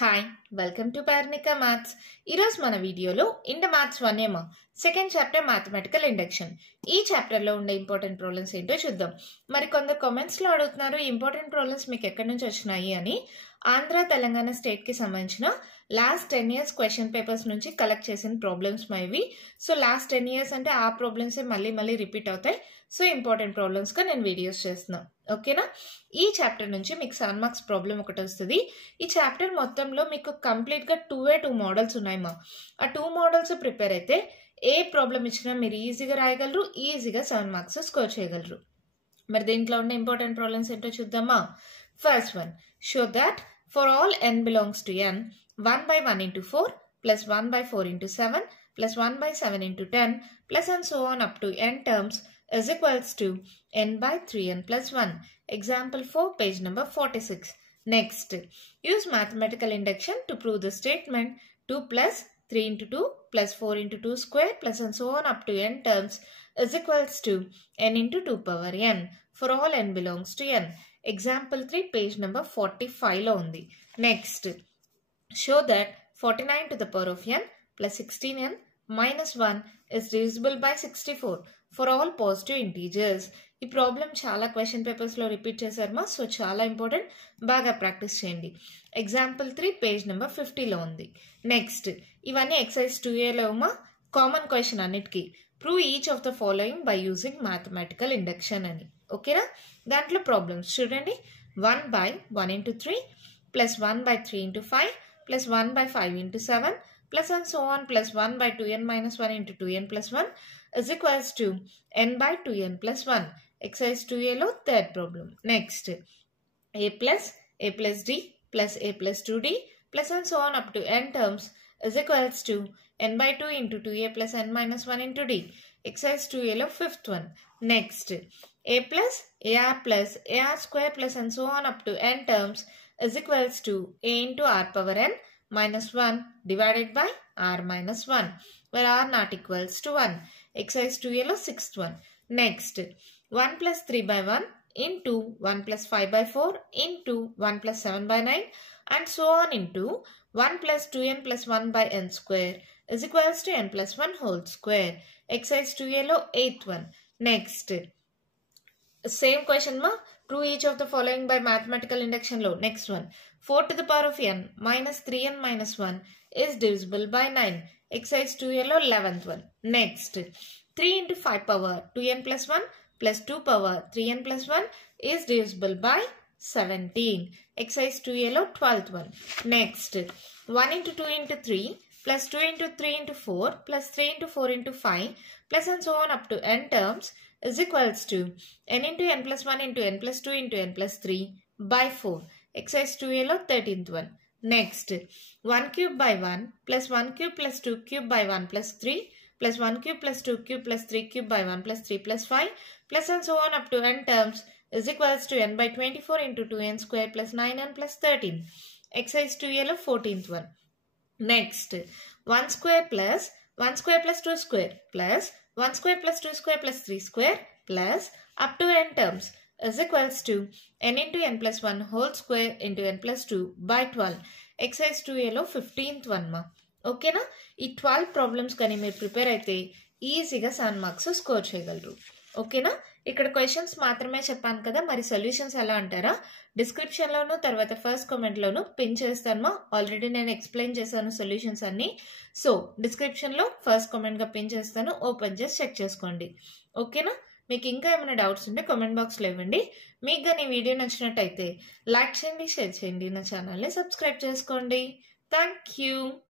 Hi welcome to Parnika maths. ఈరోజు మన వీడియోలో inter maths 1 second chapter mathematical induction. ఈ చాప్టర్లో ఉండే ఇంపార్టెంట్ ప్రాబ్లమ్స్ ఏంటో చూద్దాం. మరి కొందరు కామెంట్స్లో అడుగుతున్నారు ఇంపార్టెంట్ ప్రాబ్లమ్స్ మీకు ఎక్కడి నుంచి వచ్చినాయి అని. ఆంధ్ర తెలంగాణ స్టేట్కి సంబంధించిన లాస్ట్ 10 years క్వశ్చన్ పేపర్స్ నుంచి కలెక్ట్ చేసిన ప్రాబ్లమ్స్ ఇవి. సో లాస్ట్ 10 years అంటే ఆ ప్రాబ్లమ్సే మళ్ళీ రిపీట్ అవుతాయి. సో ఇంపార్టెంట్ ప్రాబ్లమ్స్గా నేను వీడియోస్ చేస్తున్నాను. ఓకేనా? ఈ చాప్టర్ నుంచి మీకు 7 marks ప్రాబ్లం ఒకటి వస్తుంది. ఈ చాప్టర్ మొత్తంలో మీకు కంప్లీట్గా 2 మోడల్స్ ఉన్నాయమ్మా. ఆ 2 మోడల్స్ ప్రిపేర్ అయితే ఏ ప్రాబ్లం ఇచ్చినా మీరు ఈజీగా రాయగలరు, ఈజీగా 7 marks స్కోర్ చేయగలరు. మరి దీంట్లో ఉన్న ఇంపార్టెంట్ ప్రాబ్లమ్స్ ఏంటో చూద్దామా. First one, show that for all n belongs to n 1/1 into 4 plus 1/4 into 7 plus 1/7 into 10 plus and so on up to n terms is equals to n by 3n plus 1. Example 4, page number 46. Next, use mathematical induction to prove the statement 2 plus 3 into 2 plus 4 into 2 square plus and so on up to n terms is equals to n into 2 power n for all n belongs to n. Example 3, page number 45 lo undi. Next, show that 49 to the power of n plus 16n minus 1 is divisible by 64 for all positive integers. ఈ problem చాలా question పేపర్స్లో repeat చేశారమ్మా. So చాలా important, బాగా practice చేయండి. Example 3, page number 50లో ఉంది. Next, ఇవన్నీ exercise 2Aలో అమ్మా. Common question అన్నిటికీ prove each of the following by using mathematical induction అని. ఓకేనా? దాంట్లో ప్రాబ్లమ్స్ చూడండి. 1/1 into 3 plus 1/3 into 5 plus 1/5 into 7 plus and so on plus 1/2n minus 1 into 2n plus 1 is equals to n by 2n plus 1. Exercise 2Aలో third problem. Next, a plus d plus a plus 2d plus and so on up to n terms is equals to n by 2 into 2a plus n minus 1 into d. Exercise 2Aలో fifth one. Next, a plus ar square plus and so on up to n terms is equals to a into r power n minus 1 divided by r minus 1, where r not equals to 1. Exercise 2Aలో sixth one. Next, 1 plus 3/1 into 1 plus 5/4 into 1 plus 7/9 and so on into 1 plus 2n plus 1 by n square is equals to n plus 1 whole square. Exercise 2Aలో eighth one. Next, same question ma, prove each of the following by mathematical induction lo. Next one, 4 to the power of n minus 3n minus 1 is divisible by 9. Exercise 2Aలో 11th one. Next, 3 into 5 power 2n plus 1 plus 2 power 3n plus 1 is divisible by 17. Exercise 2Aలో 12th one. Next, 1 into 2 into 3 plus 2 into 3 into 4 plus 3 into 4 into 5 plus and so on up to n terms is equals to n into n plus 1 into n plus 2 into n plus 3 by 4. Exercise 2Aలో 13th one. Next, 1 cube by 1 plus 1 cube plus 2 cube by 1 plus 3 plus 1 cube plus 2 cube plus 3 cube by 1 plus 3 plus 5 plus and so on up to n terms is equals to n by 24 into 2n square plus 9n plus 13. Exercise 2Aలో 14th one. Next, 1 square plus 2 square plus 1 square plus 2 square plus 3 square plus up to n terms is equals to n into n plus 1 whole square into n plus 2 by 12. Exercise 2Aలో 15th one ma. ఓకేనా? ఈ 12 problems కానీ మీరు prepare అయితే ఈజీగా 7 marks score చేయగలరు. ఓకేనా? ఇక్కడ questions మాత్రమే చెప్పాను కదా, మరి సొల్యూషన్స్ ఎలా అంటారా? డిస్క్రిప్షన్లోను తర్వాత ఫస్ట్ కామెంట్లోను పిన్ చేస్తాను. ఆల్రెడీ నేను ఎక్స్ప్లెయిన్ చేశాను సొల్యూషన్స్ అన్ని. సో డిస్క్రిప్షన్లో ఫస్ట్ కామెంట్గా పిన్ చేస్తాను, ఓపెన్ చేసి చెక్ చేసుకోండి. ఓకేనా? మీకు ఇంకా ఏమైనా డౌట్స్ ఉంటే కామెంట్ బాక్స్లో ఇవ్వండి. మీకు కానీ ఈ వీడియో నచ్చినట్టయితే లైక్ చేయండి, షేర్ చేయండి, నా ఛానల్ని సబ్స్క్రైబ్ చేసుకోండి. Thank you.